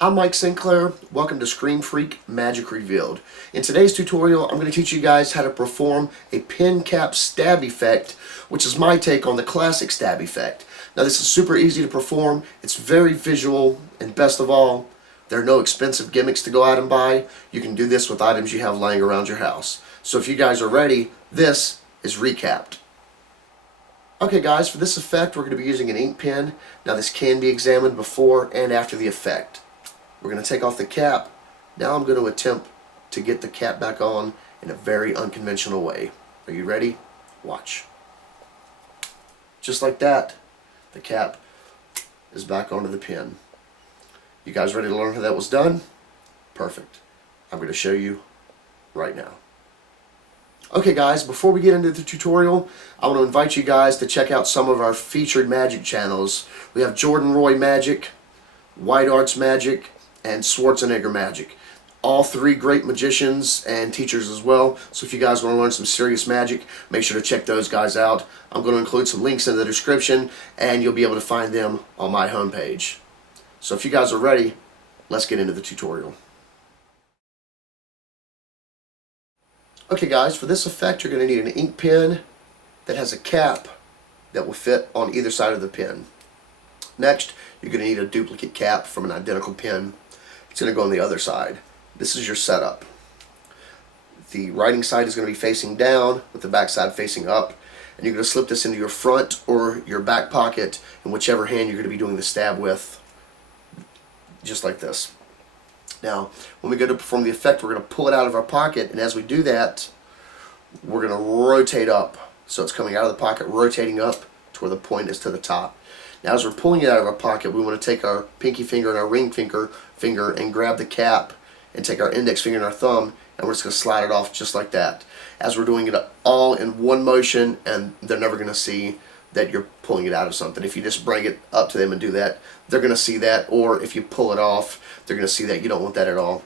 I'm Mike Sinclair. Welcome to Scream Freak Magic Revealed. In today's tutorial, I'm going to teach you guys how to perform a pin cap stab effect, which is my take on the classic stab effect. Now this is super easy to perform, it's very visual, and best of all, there are no expensive gimmicks to go out and buy. You can do this with items you have laying around your house. So if you guys are ready, this is Recapped. Okay guys, for this effect we're going to be using an ink pen. Now this can be examined before and after the effect. We're going to take off the cap. Now I'm going to attempt to get the cap back on in a very unconventional way. Are you ready? Watch. Just like that, the cap is back onto the pin. You guys ready to learn how that was done? Perfect. I'm going to show you right now. Okay guys, before we get into the tutorial, I want to invite you guys to check out some of our featured magic channels. We have Jordan Roy Magic, White Arts Magic, and Schwarzenegger Magic. All three great magicians and teachers as well. So if you guys want to learn some serious magic, make sure to check those guys out. I'm going to include some links in the description and you'll be able to find them on my homepage. So if you guys are ready, let's get into the tutorial. Okay guys, for this effect you're going to need an ink pen that has a cap that will fit on either side of the pen. Next, you're going to need a duplicate cap from an identical pen. It's going to go on the other side. This is your setup. The writing side is going to be facing down with the back side facing up. And you're going to slip this into your front or your back pocket in whichever hand you're going to be doing the stab with. Just like this. Now, when we go to perform the effect, we're going to pull it out of our pocket. And as we do that, we're going to rotate up. So it's coming out of the pocket, rotating up to where the point is to the top. Now as we're pulling it out of our pocket, we want to take our pinky finger and our ring finger and grab the cap and take our index finger and our thumb and we're just going to slide it off just like that. As we're doing it all in one motion, and they're never going to see that you're pulling it out of something. If you just bring it up to them and do that, they're going to see that, or if you pull it off, they're going to see that. You don't want that at all.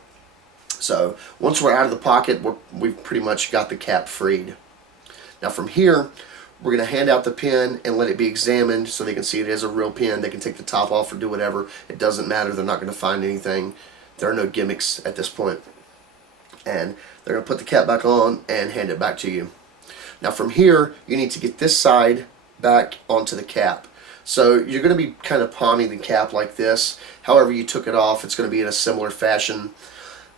So once we're out of the pocket, we've pretty much got the cap freed. Now from here, we're going to hand out the pen and let it be examined so they can see it is a real pen. They can take the top off or do whatever. It doesn't matter. They're not going to find anything. There are no gimmicks at this point. And they're going to put the cap back on and hand it back to you. Now from here, you need to get this side back onto the cap. So you're going to be kind of palming the cap like this. However you took it off, it's going to be in a similar fashion.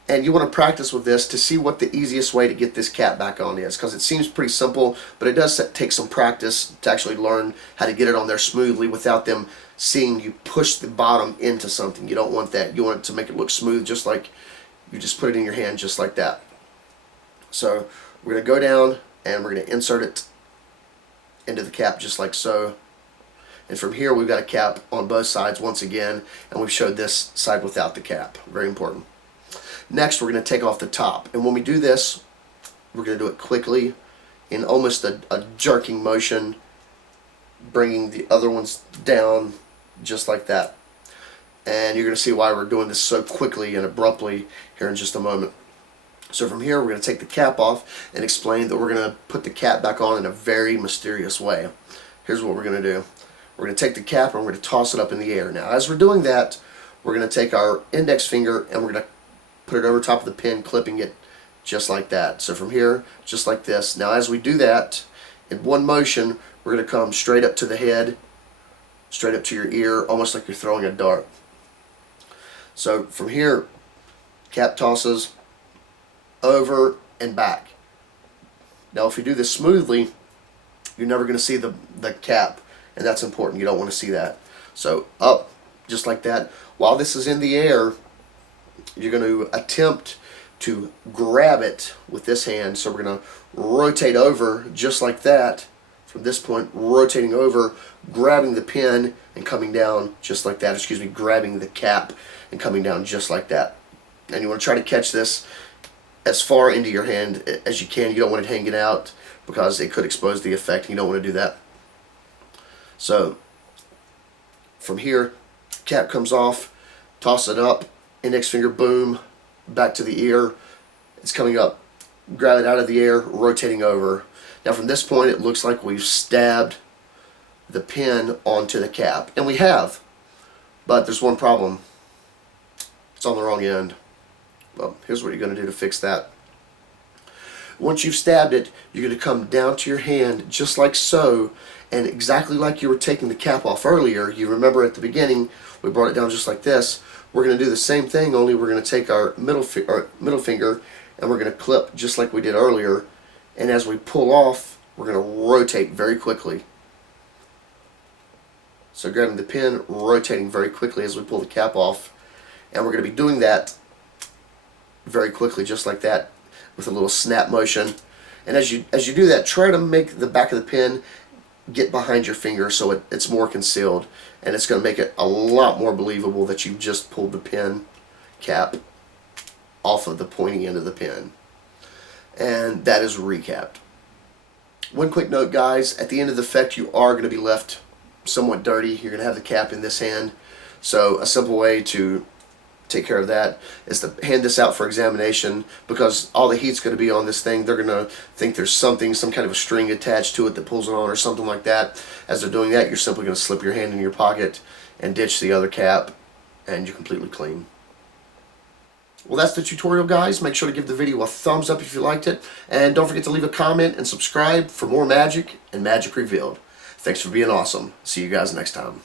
And you want to practice with this to see what the easiest way to get this cap back on is, because it seems pretty simple, but it does take some practice to actually learn how to get it on there smoothly without them seeing you push the bottom into something. You don't want that. You want it to make it look smooth, just like you just put it in your hand just like that. So we're going to go down and we're going to insert it into the cap just like so. And from here we've got a cap on both sides once again, and we've showed this side without the cap. Very important. Next, we're going to take off the top. And when we do this, we're going to do it quickly in almost a jerking motion, bringing the other ones down just like that. And you're going to see why we're doing this so quickly and abruptly here in just a moment. So from here, we're going to take the cap off and explain that we're going to put the cap back on in a very mysterious way. Here's what we're going to do. We're going to take the cap and we're going to toss it up in the air. Now, as we're doing that, we're going to take our index finger and we're going to put it over top of the pin, clipping it just like that. So from here, just like this. Now as we do that, in one motion, we're going to come straight up to the head, straight up to your ear, almost like you're throwing a dart. So from here, cap tosses, over and back. Now if you do this smoothly, you're never going to see the cap, and that's important. You don't want to see that. So up, just like that. While this is in the air, you're going to attempt to grab it with this hand. So we're going to rotate over just like that. From this point, rotating over, grabbing the pin and coming down just like that. Excuse me, grabbing the cap and coming down just like that. And you want to try to catch this as far into your hand as you can. You don't want it hanging out because it could expose the effect. You don't want to do that. So from here, cap comes off, toss it up, index finger, boom, back to the ear. It's coming up. Grab it out of the air, rotating over. Now from this point, it looks like we've stabbed the pin onto the cap. And we have. But there's one problem. It's on the wrong end. Well, here's what you're going to do to fix that. Once you've stabbed it, you're going to come down to your hand just like so, and exactly like you were taking the cap off earlier. You remember at the beginning we brought it down just like this. We're going to do the same thing, only we're going to take our middle finger and we're going to clip just like we did earlier, and as we pull off, we're going to rotate very quickly. So grabbing the pin, rotating very quickly as we pull the cap off, and we're going to be doing that very quickly just like that with a little snap motion. And as you do that, try to make the back of the pin get behind your finger so it's more concealed, and it's going to make it a lot more believable that you just pulled the pin cap off of the pointy end of the pin. And that is recapped. One quick note, guys, at the end of the effect you are going to be left somewhat dirty. You're going to have the cap in this hand, so a simple way to take care of that is to hand this out for examination, because all the heat's going to be on this thing. They're going to think there's some kind of a string attached to it that pulls it on or something like that. As they're doing that, you're simply going to slip your hand in your pocket and ditch the other cap, and you're completely clean. Well, that's the tutorial, guys. Make sure to give the video a thumbs up if you liked it, and don't forget to leave a comment and subscribe for more magic and Magic Revealed. Thanks for being awesome. See you guys next time.